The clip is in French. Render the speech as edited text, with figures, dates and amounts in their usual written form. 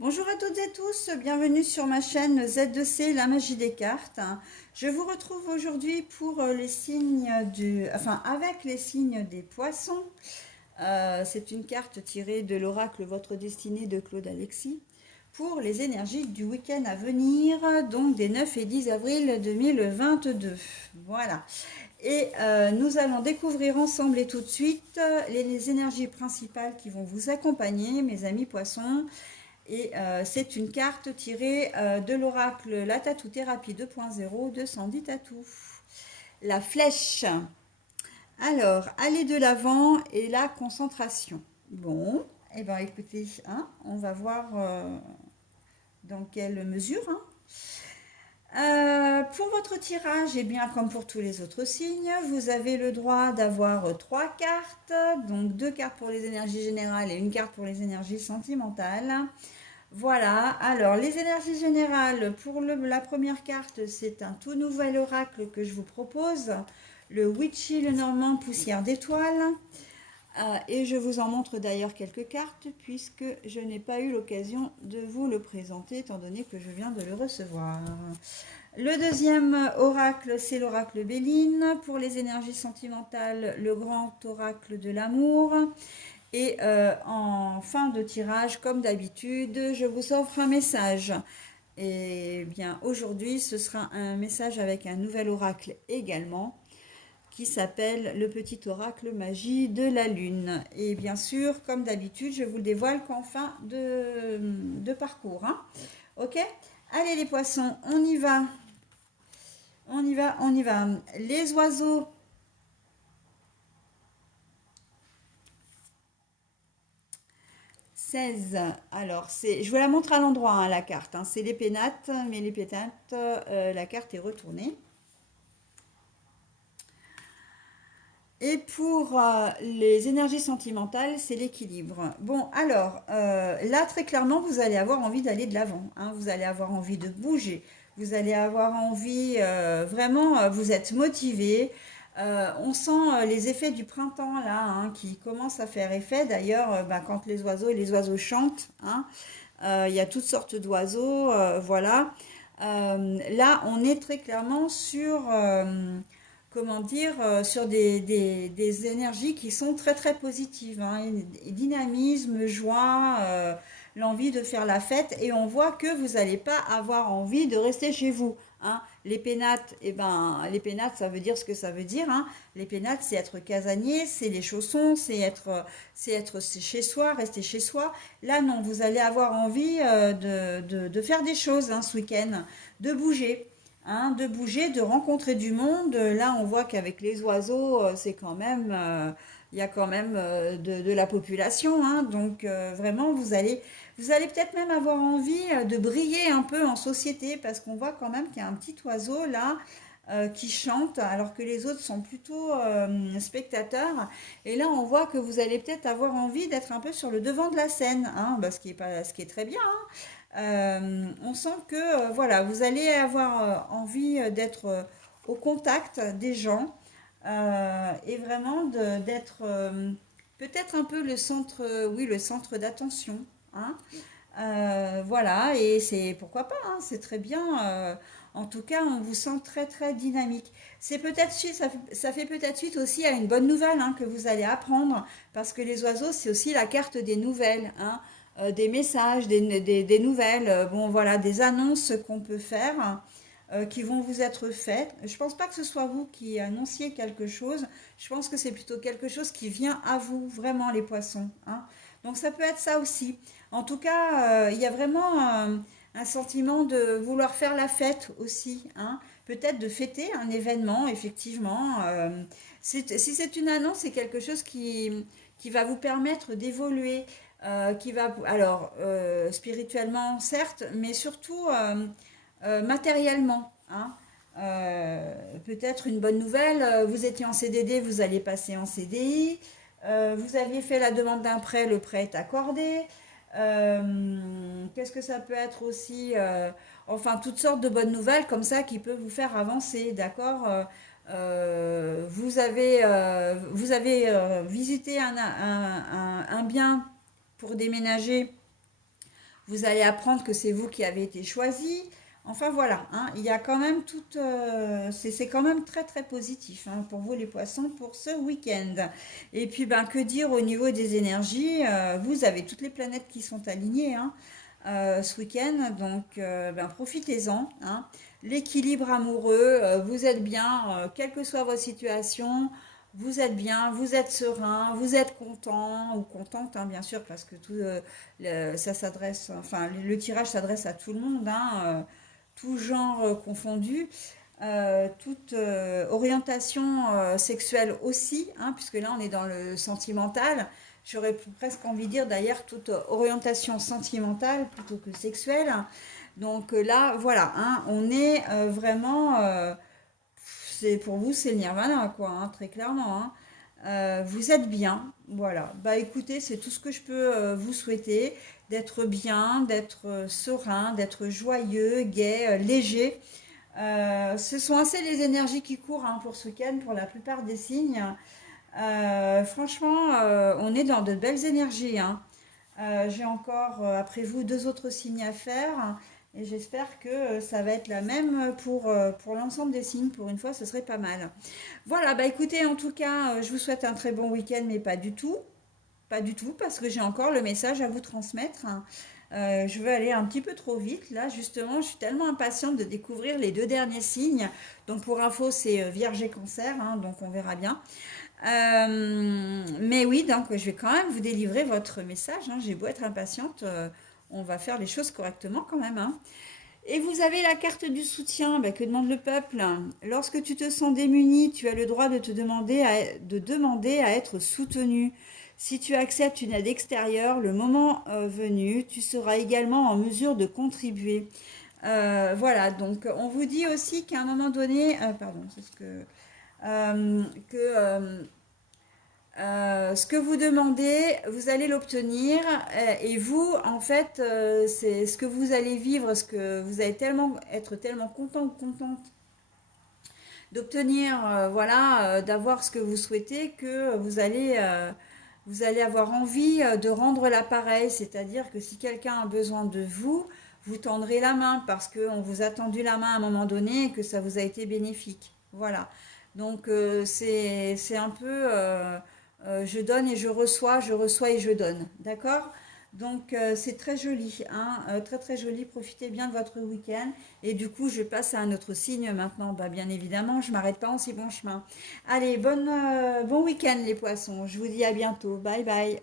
Bonjour à toutes et tous, bienvenue sur ma chaîne Z2C, la magie des cartes. Je vous retrouve aujourd'hui pour les signes avec les signes des poissons. C'est une carte tirée de l'oracle Votre Destinée de Claude Alexis pour les énergies du week-end à venir, donc des 9 et 10 avril 2022. Voilà. Et nous allons découvrir ensemble et tout de suite les énergies principales qui vont vous accompagner, mes amis poissons. Et c'est une carte tirée de l'oracle La Tatou Thérapie 2.0 de Sandy Tatou. La flèche. Alors, aller de l'avant et la concentration. Bon, eh bien écoutez, hein, on va voir dans quelle mesure. Pour votre tirage, et bien comme pour tous les autres signes, vous avez le droit d'avoir trois cartes, donc deux cartes pour les énergies générales et une carte pour les énergies sentimentales. Voilà, alors les énergies générales, pour la première carte, c'est un tout nouvel oracle que je vous propose, le Witchy le Normand Poussière d'étoiles. Et je vous en montre d'ailleurs quelques cartes, puisque je n'ai pas eu l'occasion de vous le présenter, étant donné que je viens de le recevoir. Le deuxième oracle, c'est l'oracle Béline. Pour les énergies sentimentales, le grand oracle de l'amour. Et en fin de tirage, comme d'habitude, je vous offre un message. Et bien aujourd'hui, ce sera un message avec un nouvel oracle également, qui s'appelle le petit oracle magie de la lune. Et bien sûr, comme d'habitude, je vous le dévoile qu'en fin de parcours. Hein. Ok. Allez les poissons, on y va. On y va, on y va. Les oiseaux. 16. Alors, je vous la montre à l'endroit, hein, la carte. Hein. C'est les pénates, mais les pénates, la carte est retournée. Et pour les énergies sentimentales, c'est l'équilibre. Bon, alors, là, très clairement, vous allez avoir envie d'aller de l'avant. Hein. Vous allez avoir envie de bouger. Vous allez avoir envie, vraiment, vous êtes motivé. On sent les effets du printemps, là, hein, qui commencent à faire effet. D'ailleurs, quand les oiseaux chantent, hein, il y a toutes sortes d'oiseaux, voilà. Là, on est très clairement sur comment dire, sur des énergies qui sont très très positives. Hein. Dynamisme, joie, l'envie de faire la fête. Et on voit que vous n'allez pas avoir envie de rester chez vous. Hein. Les pénates, eh ben, les pénates, ça veut dire ce que ça veut dire. Hein. Les pénates, c'est être casanier, c'est les chaussons, c'est être chez soi, rester chez soi. Là, non, vous allez avoir envie de faire des choses hein, ce week-end, de bouger. Hein, de bouger, de rencontrer du monde. Là, on voit qu'avec les oiseaux, c'est quand même, il y a quand même de la population. Hein, donc, vraiment, vous allez peut-être même avoir envie de briller un peu en société parce qu'on voit quand même qu'il y a un petit oiseau là qui chante alors que les autres sont plutôt spectateurs. Et là, on voit que vous allez peut-être avoir envie d'être un peu sur le devant de la scène, hein, ce qui est très bien. Hein. On sent que voilà, vous allez avoir envie d'être au contact des gens et vraiment d'être peut-être un peu le centre, oui, le centre d'attention. Hein. Voilà, et c'est pourquoi pas, hein, c'est très bien. En tout cas, on vous sent très très dynamique. C'est peut-être ça fait peut-être suite aussi à une bonne nouvelle hein, que vous allez apprendre, parce que les oiseaux, c'est aussi la carte des nouvelles, hein, des messages, des nouvelles, bon voilà, des annonces qu'on peut faire. Qui vont vous être faites. Je ne pense pas que ce soit vous qui annonciez quelque chose. Je pense que c'est plutôt quelque chose qui vient à vous, vraiment les poissons. Hein. Donc ça peut être ça aussi. En tout cas, il y a vraiment un sentiment de vouloir faire la fête aussi. Hein. Peut-être de fêter un événement, effectivement. Si c'est une annonce, c'est quelque chose qui va vous permettre d'évoluer, qui va, alors, spirituellement, certes, mais surtout matériellement. Hein. Peut-être une bonne nouvelle, vous étiez en CDD, vous allez passer en CDI, vous aviez fait la demande d'un prêt, le prêt est accordé. Qu'est-ce que ça peut être aussi enfin, toutes sortes de bonnes nouvelles comme ça qui peuvent vous faire avancer, d'accord vous avez visité un bien pour déménager. vous allez apprendre que c'est vous qui avez été choisi. Enfin voilà, hein, il y a quand même c'est quand même très très positif hein, pour vous les poissons pour ce week-end. Et puis ben que dire au niveau des énergies, vous avez toutes les planètes qui sont alignées hein, ce week-end, donc ben, profitez-en. Hein. L'équilibre amoureux, vous êtes bien, quelle que soit votre situation, vous êtes bien, vous êtes serein, vous êtes content ou contente, hein, bien sûr, parce que ça s'adresse, enfin, le tirage s'adresse à tout le monde, hein, tout genre confondu, toute orientation sexuelle aussi, hein, puisque là on est dans le sentimental. J'aurais presque envie de dire d'ailleurs toute orientation sentimentale plutôt que sexuelle. Donc là, voilà, hein, on est vraiment, c'est pour vous, c'est le nirvana, quoi, hein, très clairement. Hein. Vous êtes bien, voilà. Bah écoutez, c'est tout ce que je peux vous souhaiter, d'être bien, d'être serein, d'être joyeux, gai, léger. Ce sont assez les énergies qui courent hein, pour ce week-end, pour la plupart des signes. Franchement, on est dans de belles énergies. Hein. J'ai encore, après vous, deux autres signes à faire. Et j'espère que ça va être la même pour l'ensemble des signes. Pour une fois, ce serait pas mal. Voilà, bah écoutez, en tout cas, je vous souhaite un très bon week-end, mais pas du tout. Pas du tout, parce que j'ai encore le message à vous transmettre. Hein. Je veux aller un petit peu trop vite. Là, justement, je suis tellement impatiente de découvrir les deux derniers signes. Donc, pour info, c'est Vierge et Cancer, hein, donc on verra bien. Mais oui, donc je vais quand même vous délivrer votre message. Hein. J'ai beau être impatiente, on va faire les choses correctement quand même. Hein. Et vous avez la carte du soutien. Ben, que demande le peuple? Lorsque tu te sens démuni, tu as le droit de demander à être soutenu. Si tu acceptes une aide extérieure, le moment venu, tu seras également en mesure de contribuer. Voilà, donc on vous dit aussi qu'à un moment donné, pardon, c'est ce que vous demandez, vous allez l'obtenir et vous, en fait, c'est ce que vous allez vivre, ce que vous allez être tellement content ou contente d'obtenir, voilà, d'avoir ce que vous souhaitez que vous allez avoir envie de rendre l'appareil. C'est-à-dire que si quelqu'un a besoin de vous, vous tendrez la main parce qu'on vous a tendu la main à un moment donné et que ça vous a été bénéfique. Voilà. Donc c'est un peu je reçois et je donne. D'accord? Donc c'est très joli, hein, très très joli. Profitez bien de votre week-end. Et du coup, je passe à un autre signe maintenant. Bah, bien évidemment, je m'arrête pas en si bon chemin. Allez, bon week-end les poissons. Je vous dis à bientôt. Bye bye.